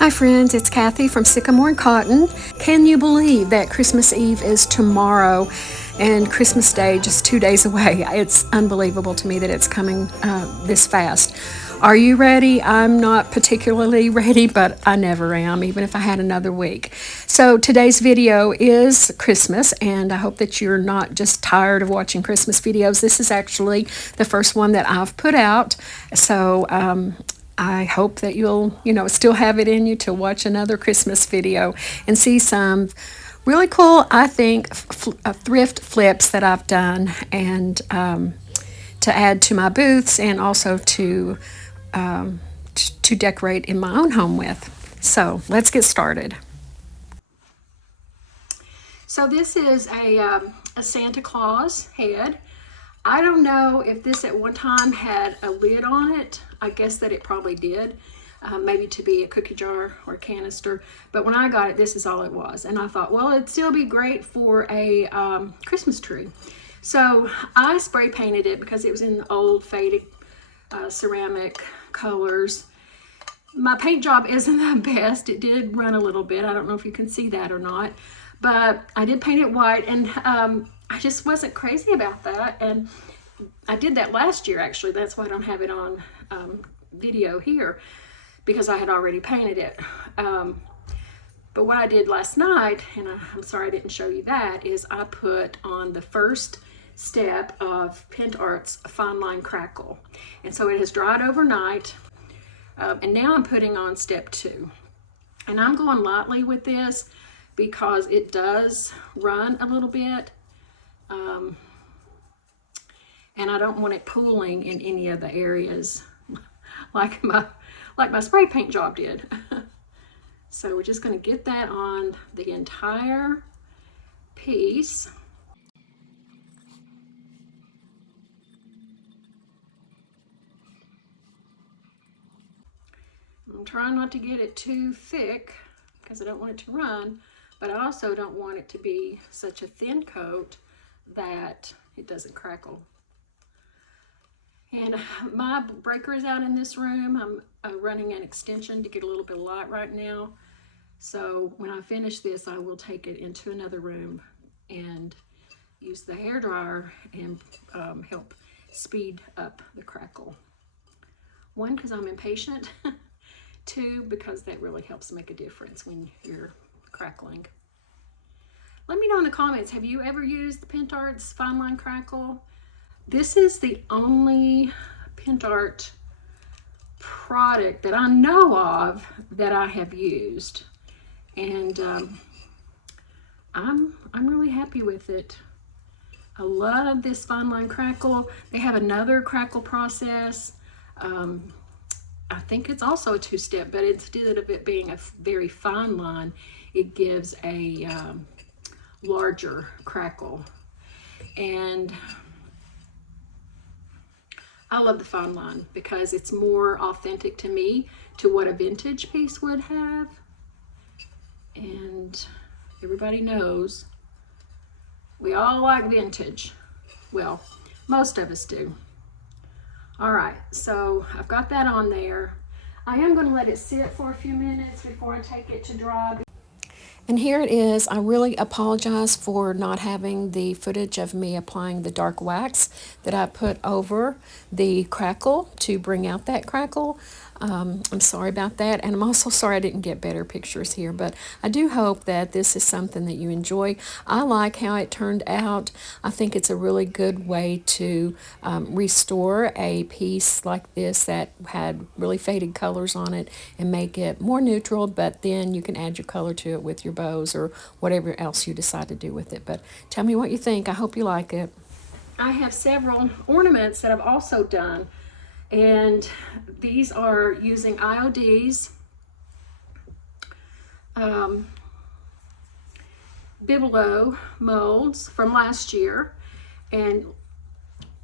Hi friends, it's Kathy from Sycamore and Cotton. Can you believe that Christmas Eve is tomorrow and Christmas Day just 2 days away? It's unbelievable to me that it's coming this fast. Are you ready? I'm not particularly ready, but I never am, even if I had another week. So today's video is Christmas, and I hope that you're not just tired of watching Christmas videos. This is actually the first one that I've put out. So I hope that you'll, still have it in you to watch another Christmas video and see some really cool, I think, thrift flips that I've done, and to add to my booths and also to decorate in my own home with. So let's get started. So this is a Santa Claus head. I don't know if this at one time had a lid on it. I guess that it probably did, maybe to be a cookie jar or a canister. But when I got it, this is all it was. And I thought, well, it'd still be great for a Christmas tree. So I spray painted it because it was in the old faded ceramic colors. My paint job isn't the best. It did run a little bit. I don't know if you can see that or not. But I did paint it white, and I just wasn't crazy about that. And I did that last year, actually. That's why I don't have it on video here, because I had already painted it. But what I did last night, and I'm sorry I didn't show you that, is I put on the first step of PintArt's Fine Line Crackle. And so it has dried overnight, and now I'm putting on step 2. And I'm going lightly with this because it does run a little bit. And I don't want it pooling in any of the areas like my spray paint job did. So we're just going to get that on the entire piece. I'm trying not to get it too thick because I don't want it to run, but I also don't want it to be such a thin coat that it doesn't crackle. And my breaker is out in this room. I'm running an extension to get a little bit of light right now. So when I finish this, I will take it into another room and use the hairdryer and help speed up the crackle. 1, because I'm impatient. 2, because that really helps make a difference when you're crackling. Let me know in the comments, have you ever used the PintArt's Fine Line Crackle? This is the only PintArt product that I know of that I have used, and I'm really happy with it. I love this Fine Line Crackle. They have another crackle process. I think it's also a 2-step, but instead of it being a very fine line, it gives a larger crackle. And I love the fine line because it's more authentic to me to what a vintage piece would have. And everybody knows we all like vintage. Well, most of us do. All right, so I've got that on there. I am going to let it sit for a few minutes before I take it to dry. And here it is. I really apologize for not having the footage of me applying the dark wax that I put over the crackle to bring out that crackle. I'm sorry about that, and I'm also sorry I didn't get better pictures here, but I do hope that this is something that you enjoy. I like how it turned out. I think it's a really good way to restore a piece like this that had really faded colors on it and make it more neutral, but then you can add your color to it with your bows or whatever else you decide to do with it. But tell me what you think. I hope you like it. I have several ornaments that I've also done, and these are using IOD's Bibelot molds from last year. And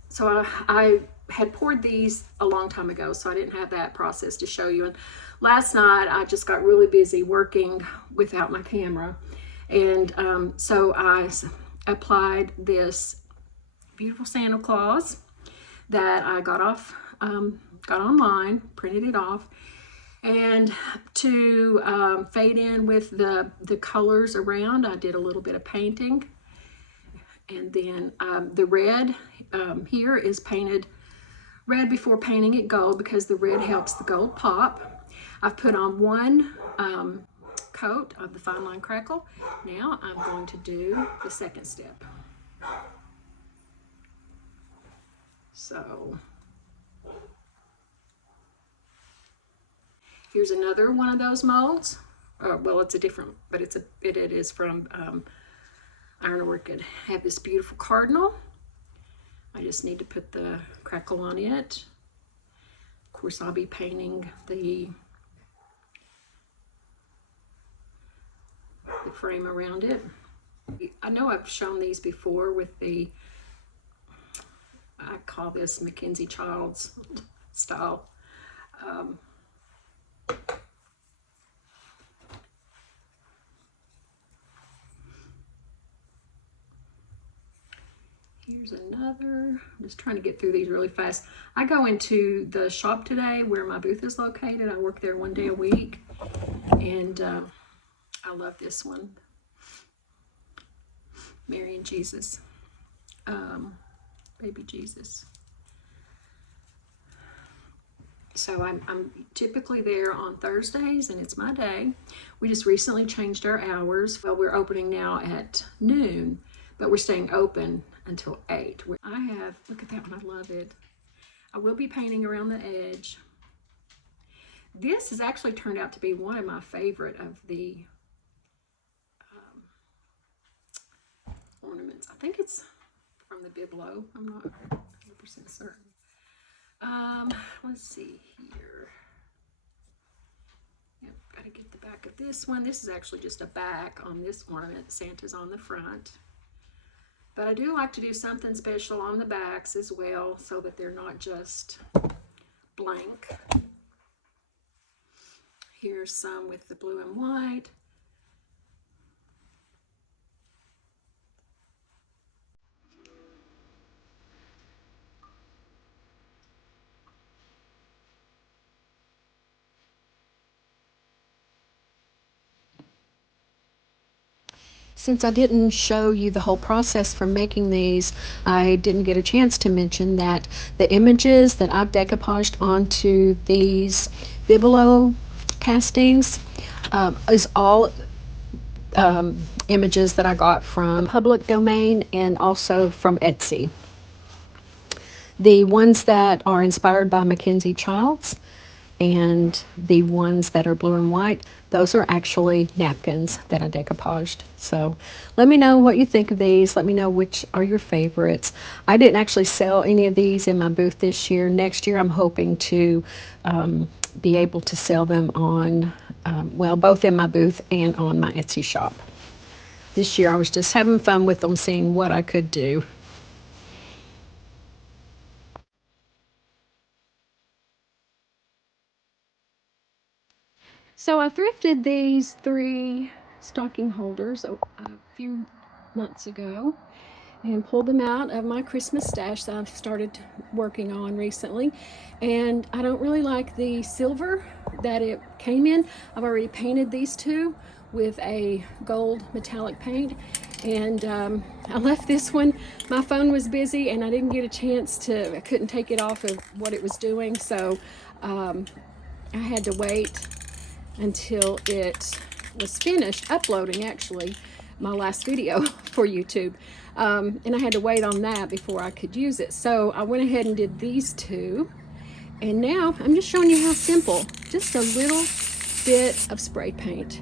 so I had poured these a long time ago, so I didn't have that process to show you. And last night I just got really busy working without my camera, and so I applied this beautiful Santa Claus that I got online, printed it off, And to fade in with the colors around, I did a little bit of painting. And then the red here is painted red before painting it gold because the red helps the gold pop. I've put on one coat of the fine line crackle. Now I'm going to do the second step. So here's another one of those molds. Well, it's a different, but it is from Iron Orchid. I have this beautiful cardinal. I just need to put the crackle on it. Of course, I'll be painting the frame around it. I know I've shown these before with the, I call this Mackenzie Childs style. Here's another. I'm just trying to get through these really fast. I go into the shop today where my booth is located. I work there one day a week, and I love this one. Mary and Jesus, baby Jesus. So I'm typically there on Thursdays, and it's my day. We just recently changed our hours. Well, we're opening now at noon, but we're staying open until 8. I have, look at that one, I love it. I will be painting around the edge. This has actually turned out to be one of my favorite of the ornaments. I think it's from the Biblo. I'm not 100% certain. Let's see here. Yep, got to get the back of this one. This is actually just a back on this ornament. Santa's on the front. But I do like to do something special on the backs as well so that they're not just blank. Here's some with the blue and white. Since I didn't show you the whole process for making these, I didn't get a chance to mention that the images that I've decoupaged onto these Biblo castings is all images that I got from public domain and also from Etsy. The ones that are inspired by Mackenzie Childs and the ones that are blue and white, those are actually napkins that I decoupaged. So let me know what you think of these. Let me know which are your favorites. I didn't actually sell any of these in my booth this year. Next year I'm hoping to be able to sell them on, well, both in my booth and on my Etsy shop. This year I was just having fun with them, seeing what I could do. So I thrifted these 3 stocking holders a few months ago and pulled them out of my Christmas stash that I've started working on recently. And I don't really like the silver that it came in. I've already painted these 2 with a gold metallic paint, and I left this one. My phone was busy and I didn't get a chance to, I couldn't take it off of what it was doing, so I had to wait until it was finished uploading, actually, my last video for YouTube. And I had to wait on that before I could use it. So I went ahead and did these 2. And now I'm just showing you how simple, just a little bit of spray paint.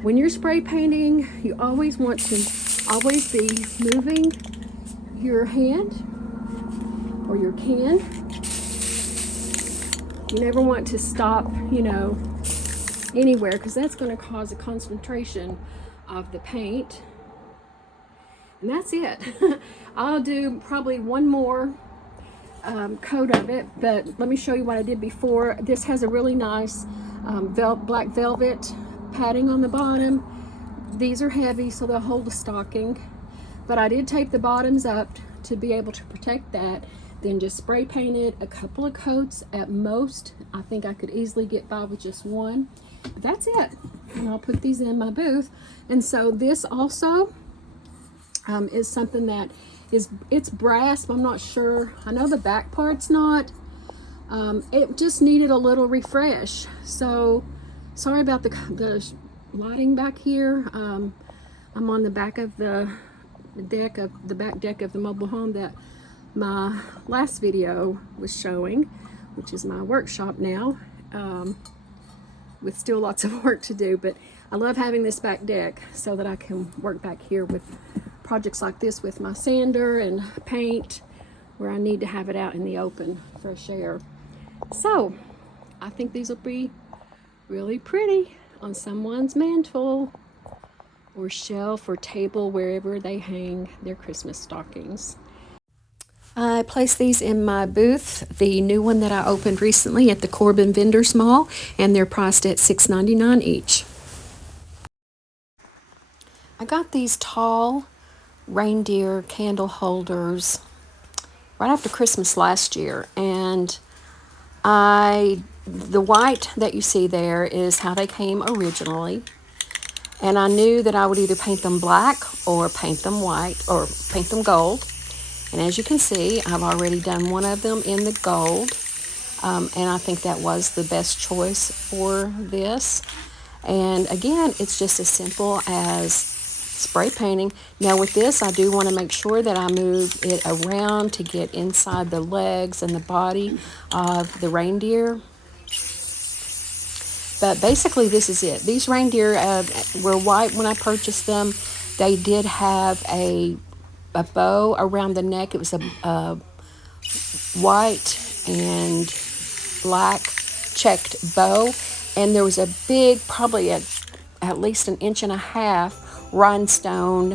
When you're spray painting, you always want to always be moving your hand or your can. You never want to stop, you know, anywhere, because that's going to cause a concentration of the paint. And that's it. I'll do probably one more coat of it, but let me show you what I did before. This has a really nice black velvet padding on the bottom. These are heavy, so they'll hold the stocking, but I did tape the bottoms up to be able to protect that. then just spray paint it a couple of coats at most. I think I could easily get by with just one. But that's it. And I'll put these in my booth. And so this also is something that it's brass, but I'm not sure. I know the back part's not. It just needed a little refresh. So sorry about the lighting back here. I'm on the back of the back deck of the mobile home that my last video was showing, which is my workshop now, with still lots of work to do. But I love having this back deck so that I can work back here with projects like this with my sander and paint, where I need to have it out in the open, fresh air. So I think these will be really pretty on someone's mantle or shelf or table, wherever they hang their Christmas stockings. I placed these in my booth, the new one that I opened recently at the Corbin Vendors Mall, and they're priced at $6.99 each. I got these tall reindeer candle holders right after Christmas last year, and the white that you see there is how they came originally, and I knew that I would either paint them black or paint them white or paint them gold. And as you can see, I've already done one of them in the gold, and I think that was the best choice for this. And again, it's just as simple as spray painting. Now with this, I do want to make sure that I move it around to get inside the legs and the body of the reindeer. But basically this is it. These reindeer were white when I purchased them. They did have a bow around the neck. It was a white and black checked bow, and there was a big, probably at least 1.5 inches rhinestone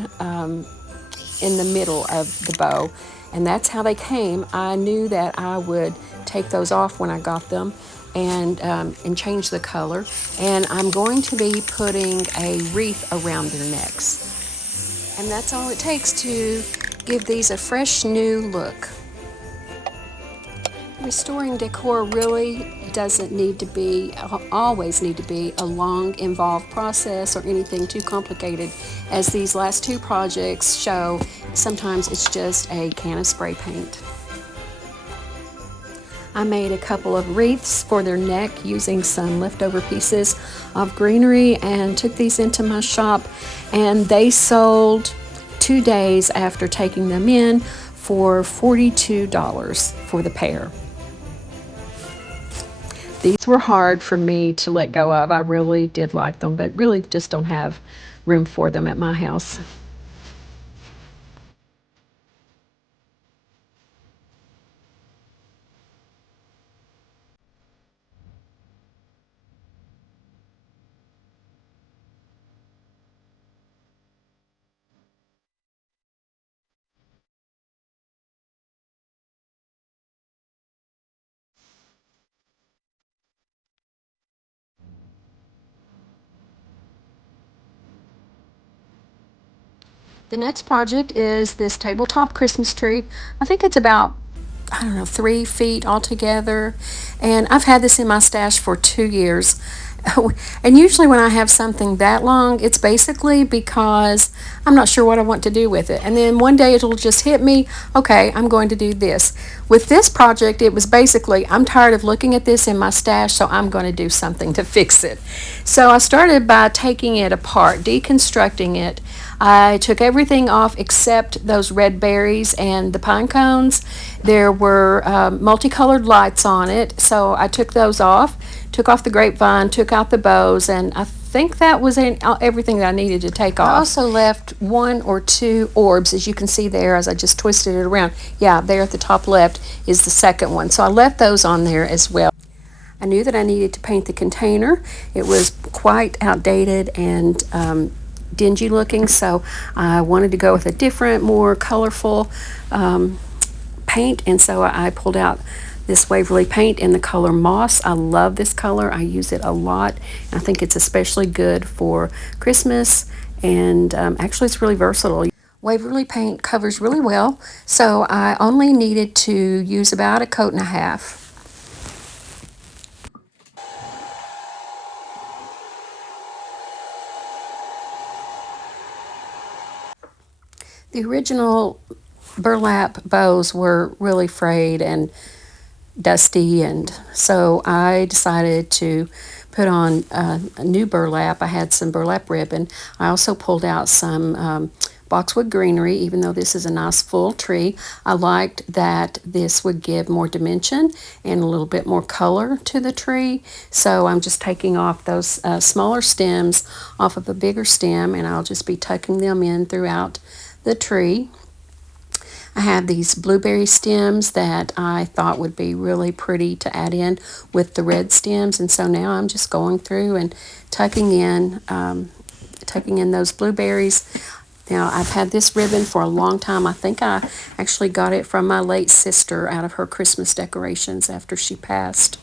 in the middle of the bow, and that's how they came. I knew that I would take those off when I got them and change the color, and I'm going to be putting a wreath around their necks. And that's all it takes to give these a fresh new look. Restoring decor really doesn't always need to be a long, involved process or anything too complicated. As these last two projects show, sometimes it's just a can of spray paint. I made a couple of wreaths for their neck using some leftover pieces of greenery and took these into my shop, and they sold 2 days after taking them in for $42 for the pair. These were hard for me to let go of. I really did like them, but really just don't have room for them at my house. The next project is this tabletop Christmas tree. I think it's about, I don't know, 3 feet altogether. And I've had this in my stash for 2 years. And usually when I have something that long, it's basically because I'm not sure what I want to do with it. And then one day it'll just hit me, okay, I'm going to do this. With this project, it was basically, I'm tired of looking at this in my stash, so I'm going to do something to fix it. So I started by taking it apart, deconstructing it. I took everything off except those red berries and the pine cones. There were multicolored lights on it, so I took those off, took off the grapevine, took out the bows, and I think that was everything that I needed to take off. I also left 1 or 2 orbs, as you can see there as I just twisted it around. Yeah, there at the top left is the second one, so I left those on there as well. I knew that I needed to paint the container. It was quite outdated and dingy looking, so I wanted to go with a different, more colorful paint, and so I pulled out this Waverly paint in the color Moss. I love this color. I use it a lot. I think it's especially good for Christmas, and actually it's really versatile. Waverly paint covers really well, so I only needed to use about a coat and a half. The original burlap bows were really frayed and dusty, and so I decided to put on a new burlap. I had some burlap ribbon. I also pulled out some boxwood greenery. Even though this is a nice full tree, I liked that this would give more dimension and a little bit more color to the tree. So I'm just taking off those smaller stems off of a bigger stem, and I'll just be tucking them in throughout the tree. I have these blueberry stems that I thought would be really pretty to add in with the red stems, and so now I'm just going through and tucking in those blueberries. Now, I've had this ribbon for a long time. I think I actually got it from my late sister out of her Christmas decorations after she passed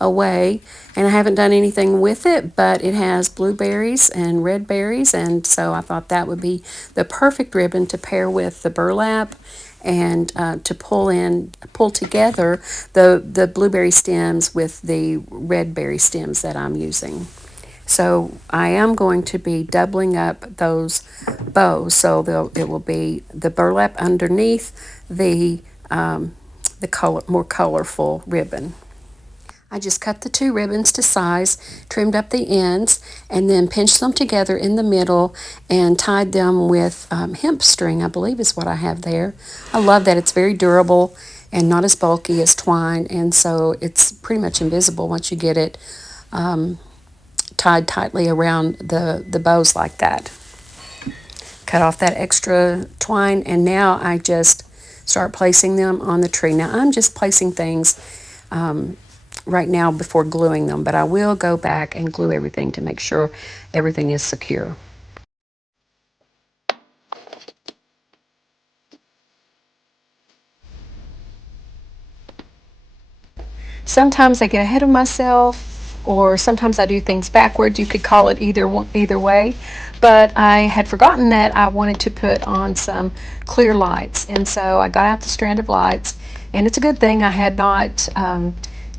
away. And I haven't done anything with it, but it has blueberries and red berries, and so I thought that would be the perfect ribbon to pair with the burlap and to pull together the blueberry stems with the red berry stems that I'm using. So I am going to be doubling up those bows, so it will be the burlap underneath the more colorful ribbon. I just cut the two ribbons to size, trimmed up the ends, and then pinched them together in the middle and tied them with hemp string, I believe is what I have there. I love that. It's very durable and not as bulky as twine, and so it's pretty much invisible once you get it tied tightly around the bows like that. Cut off that extra twine, and now I just start placing them on the tree. Now I'm just placing things right now before gluing them, but I will go back and glue everything to make sure everything is secure. Sometimes I get ahead of myself, or sometimes I do things backwards. You could call it either way. But I had forgotten that I wanted to put on some clear lights, and so I got out the strand of lights. And it's a good thing I had not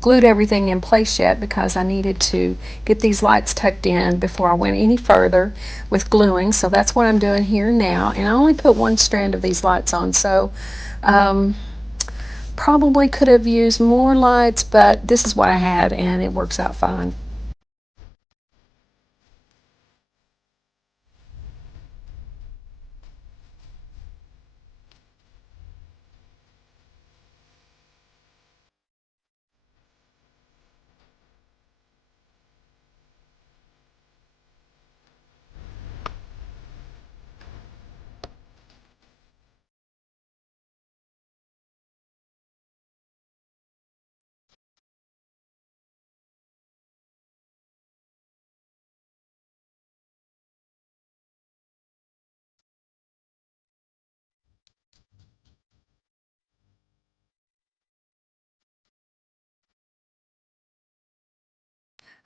glued everything in place yet, because I needed to get these lights tucked in before I went any further with gluing. So that's what I'm doing here now. And I only put one strand of these lights on, so probably could have used more lights, but this is what I had and it works out fine.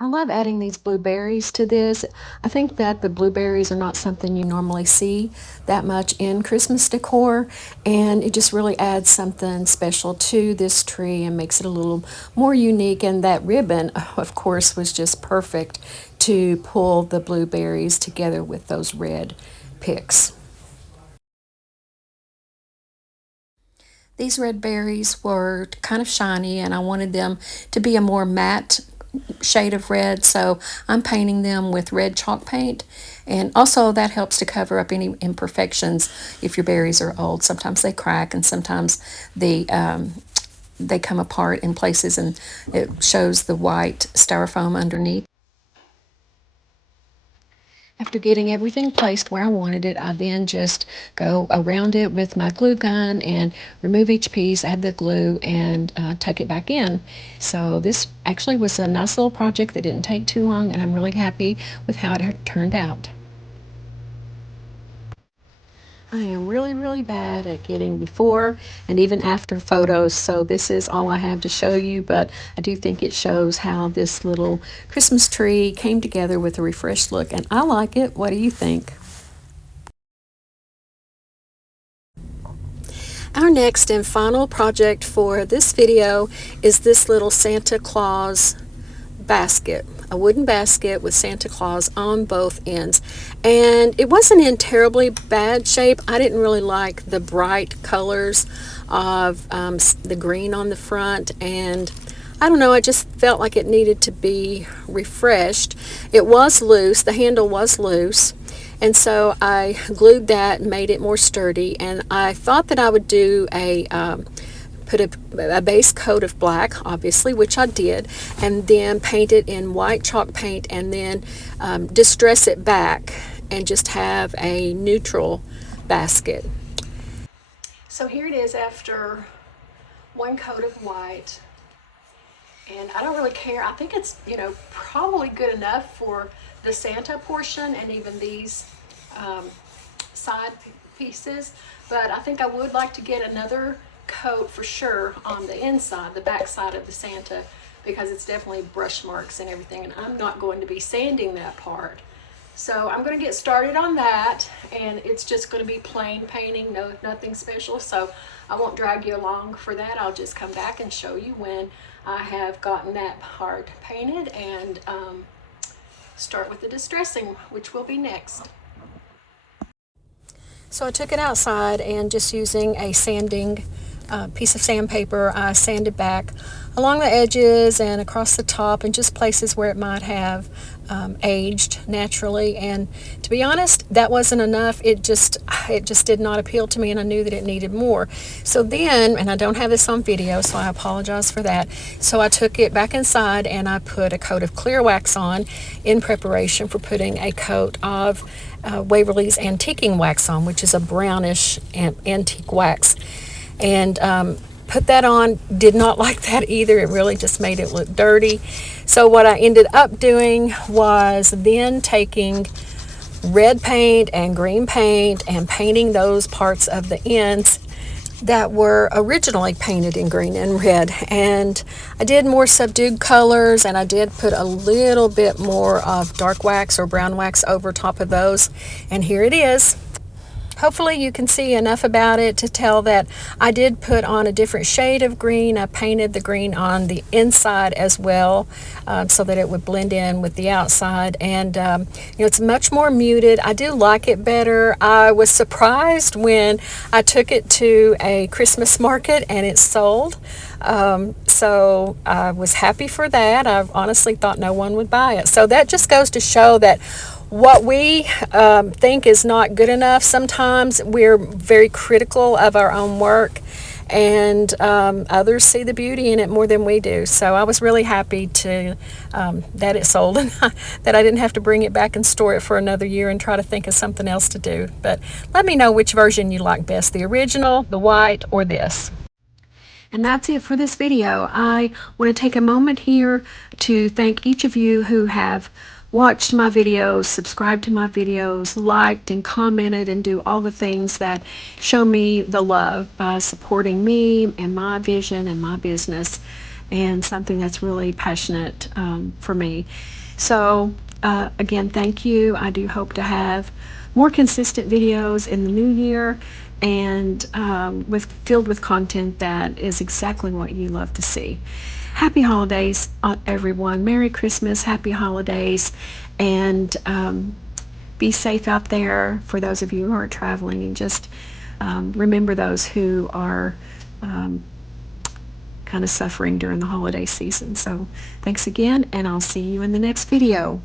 I love adding these blueberries to this. I think that the blueberries are not something you normally see that much in Christmas decor, and it just really adds something special to this tree and makes it a little more unique. And that ribbon, of course, was just perfect to pull the blueberries together with those red picks. These red berries were kind of shiny, and I wanted them to be a more matte shade of red, so I'm painting them with red chalk paint, and also that helps to cover up any imperfections if your berries are old. Sometimes they crack, and sometimes they come apart in places, and it shows the white styrofoam underneath. After getting everything placed where I wanted it, I then just go around it with my glue gun and remove each piece, add the glue, and tuck it back in. So this actually was a nice little project that didn't take too long, and I'm really happy with how it turned out. I am really, really bad at getting before and even after photos, so this is all I have to show you, but I do think it shows how this little Christmas tree came together with a refreshed look, and I like it. What do you think? Our next and final project for this video is this little Santa Claus basket, a wooden basket with Santa Claus on both ends, and it wasn't in terribly bad shape. I didn't really like the bright colors of the green on the front, and I don't know, I just felt like it needed to be refreshed. It was loose, the handle was loose, and so I glued that and made it more sturdy, and I thought that I would do put a base coat of black, obviously, which I did, and then paint it in white chalk paint, and then distress it back and just have a neutral basket. So here it is after one coat of white, and I don't really care. I think it's, you know, probably good enough for the Santa portion and even these side pieces, but I think I would like to get another coat for sure on the inside, the back side of the Santa, because it's definitely brush marks and everything, and I'm not going to be sanding that part. So I'm going to get started on that, and it's just going to be plain painting, nothing special, so I won't drag you along for that. I'll just come back and show you when I have gotten that part painted and start with the distressing, which will be next. So I took it outside, and just using a sanding piece of sandpaper, I sanded back along the edges and across the top and just places where it might have aged naturally. And to be honest, that wasn't enough. It just did not appeal to me, and I knew that it needed more. So then, and I don't have this on video, so I apologize for that, so I took it back inside and I put a coat of clear wax on in preparation for putting a coat of Waverly's antiquing wax on, which is a brownish antique wax. And put that on. Did not like that either. It really just made it look dirty. So what I ended up doing was then taking red paint and green paint and painting those parts of the ends that were originally painted in green and red. And I did more subdued colors, and I did put a little bit more of dark wax or brown wax over top of those. And here it is. Hopefully you can see enough about it to tell that I did put on a different shade of green. I painted the green on the inside as well, so that it would blend in with the outside. And you know, it's much more muted. I do like it better. I was surprised when I took it to a Christmas market and it sold. So I was happy for that. I honestly thought no one would buy it. So that just goes to show that what we think is not good enough, sometimes we're very critical of our own work, and others see the beauty in it more than we do. So I was really happy to that it sold, and that I didn't have to bring it back and store it for another year and try to think of something else to do. But let me know which version you like best, the original, the white, or this. And that's it for this video. I want to take a moment here to thank each of you who have watched my videos, subscribed to my videos, liked and commented, and do all the things that show me the love by supporting me and my vision and my business, and something that's really passionate for me. So again, thank you. I do hope to have more consistent videos in the new year, and filled with content that is exactly what you love to see. Happy holidays, everyone. Merry Christmas, happy holidays, and be safe out there for those of you who are traveling, and just remember those who are kind of suffering during the holiday season. So thanks again, and I'll see you in the next video.